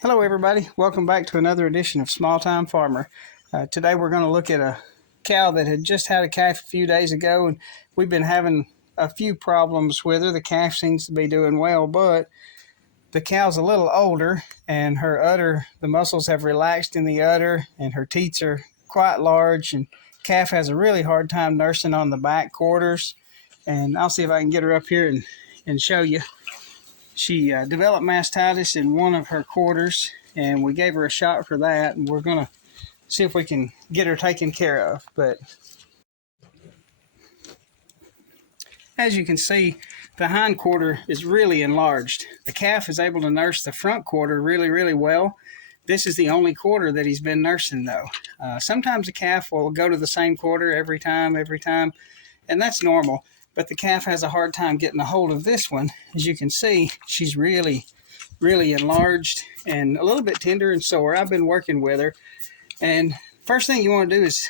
Hello everybody, welcome back to another edition of Small Time Farmer. Today we're going to look at a cow that had just had a calf a few days ago, and we've been having a few problems with her. The calf seems to be doing well, but the cow's a little older and her udder, the muscles have relaxed in the udder and her teats are quite large, and calf has a really hard time nursing on the back quarters. And I'll see if I can get her up here and show you. She developed mastitis in one of her quarters, and we gave her a shot for that, and we're going to see if we can get her taken care of. But as you can see, the hind quarter is really enlarged. The calf is able to nurse the front quarter really well. This is the only quarter that he's been nursing, though. Sometimes a calf will go to the same quarter every time, and that's normal. But the calf has a hard time getting a hold of this one. As you can see, she's really enlarged and a little bit tender and sore. I've been working with her. And first thing you want to do is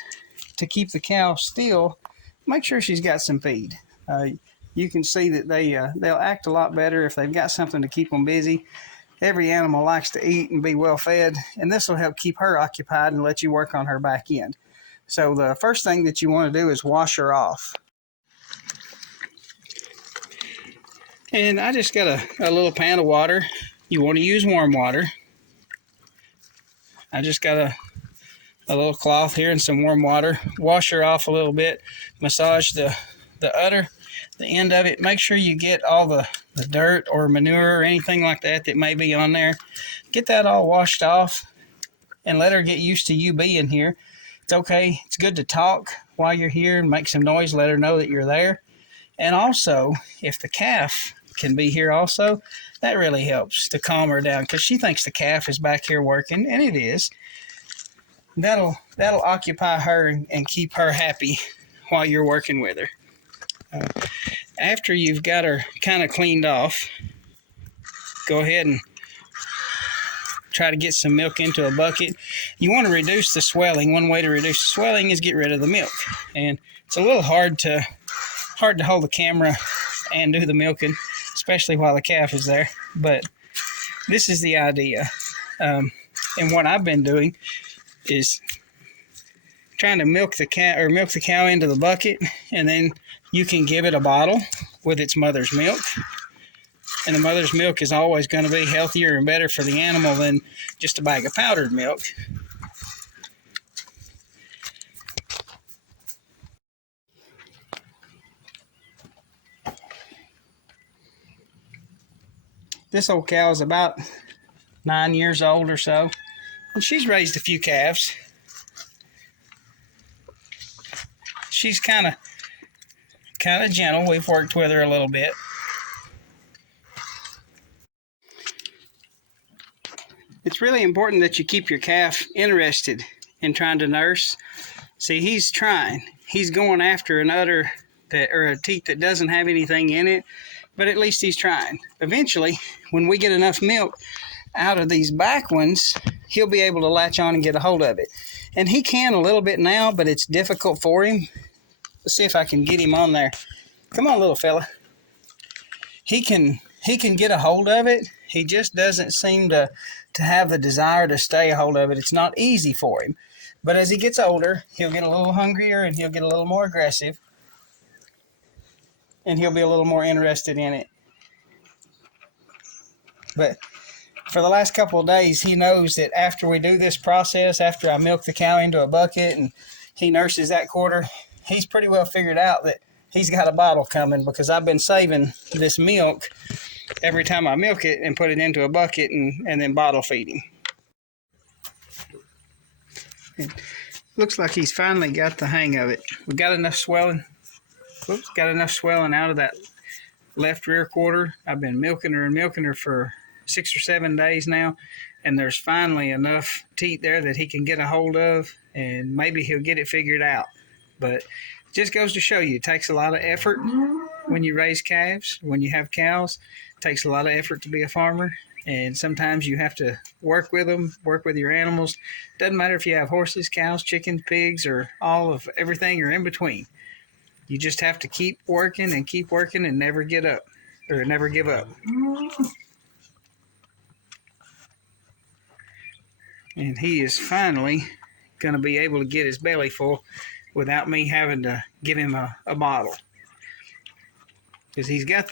to keep the cow still, make sure she's got some feed. You can see that they'll act a lot better if they've got something to keep them busy. Every animal likes to eat and be well fed, and this will help keep her occupied and let you work on her back end. So the first thing that you want to do is wash her off. And I just got a little pan of water. You want to use warm water. I just got a little cloth here and some warm water. Wash her off a little bit. Massage the udder, the end of it. Make sure you get all the dirt or manure or anything like that may be on there. Get that all washed off and let her get used to you being here. It's okay. It's good to talk while you're here and make some noise. Let her know that you're there. And also, if the calf can be here also, that really helps to calm her down, because she thinks the calf is back here working, and it is. That'll occupy her and keep her happy while you're working with her. After you've got her kind of cleaned off, go ahead and try to get some milk into a bucket. You want to reduce the swelling. One way to reduce the swelling is get rid of the milk. And it's a little hard to hold the camera and do the milking, especially while the calf is there. But this is the idea. And what I've been doing is trying to milk the cow into the bucket, and then you can give it a bottle with its mother's milk. And the mother's milk is always going to be healthier and better for the animal than just a bag of powdered milk. This old cow is about 9 years old or so, and she's raised a few calves. She's kind of gentle. We've worked with her a little bit. It's really important that you keep your calf interested in trying to nurse. See, he's trying. He's going after an udder or a teat that doesn't have anything in it, but at least he's trying. Eventually, when we get enough milk out of these back ones, he'll be able to latch on and get a hold of it. And he can a little bit now, but it's difficult for him. Let's see if I can get him on there. Come on, little fella. He can get a hold of it. He just doesn't seem to have the desire to stay a hold of it. It's not easy for him. But as he gets older, he'll get a little hungrier and he'll get a little more aggressive. And he'll be a little more interested in it. But for the last couple of days, he knows that after we do this process, after I milk the cow into a bucket and he nurses that quarter, he's pretty well figured out that he's got a bottle coming, because I've been saving this milk every time I milk it and put it into a bucket and then bottle feed him. It looks like he's finally got the hang of it. We got enough swelling. Got enough swelling out of that left rear quarter. I've been milking her for 6 or 7 days now, and there's finally enough teat there that he can get a hold of, and maybe he'll get it figured out. But it just goes to show you, it takes a lot of effort when you raise calves. When you have cows, it takes a lot of effort to be a farmer, and sometimes you have to work with them, work with your animals. Doesn't matter if you have horses, cows, chickens, pigs, or all of everything or in between. You just have to keep working and never get up, or never give up. And he is finally going to be able to get his belly full without me having to give him a bottle. Because he's got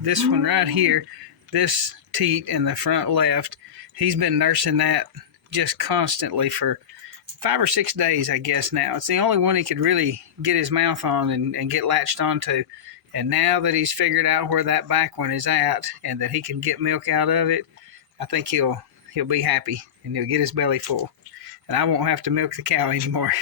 this one right here, this teat in the front left. He's been nursing that just constantly for 5 or 6 days, I guess now. It's the only one he could really get his mouth on and get latched onto. And now that he's figured out where that back one is at and that he can get milk out of it, I think he'll be happy and he'll get his belly full. And I won't have to milk the cow anymore.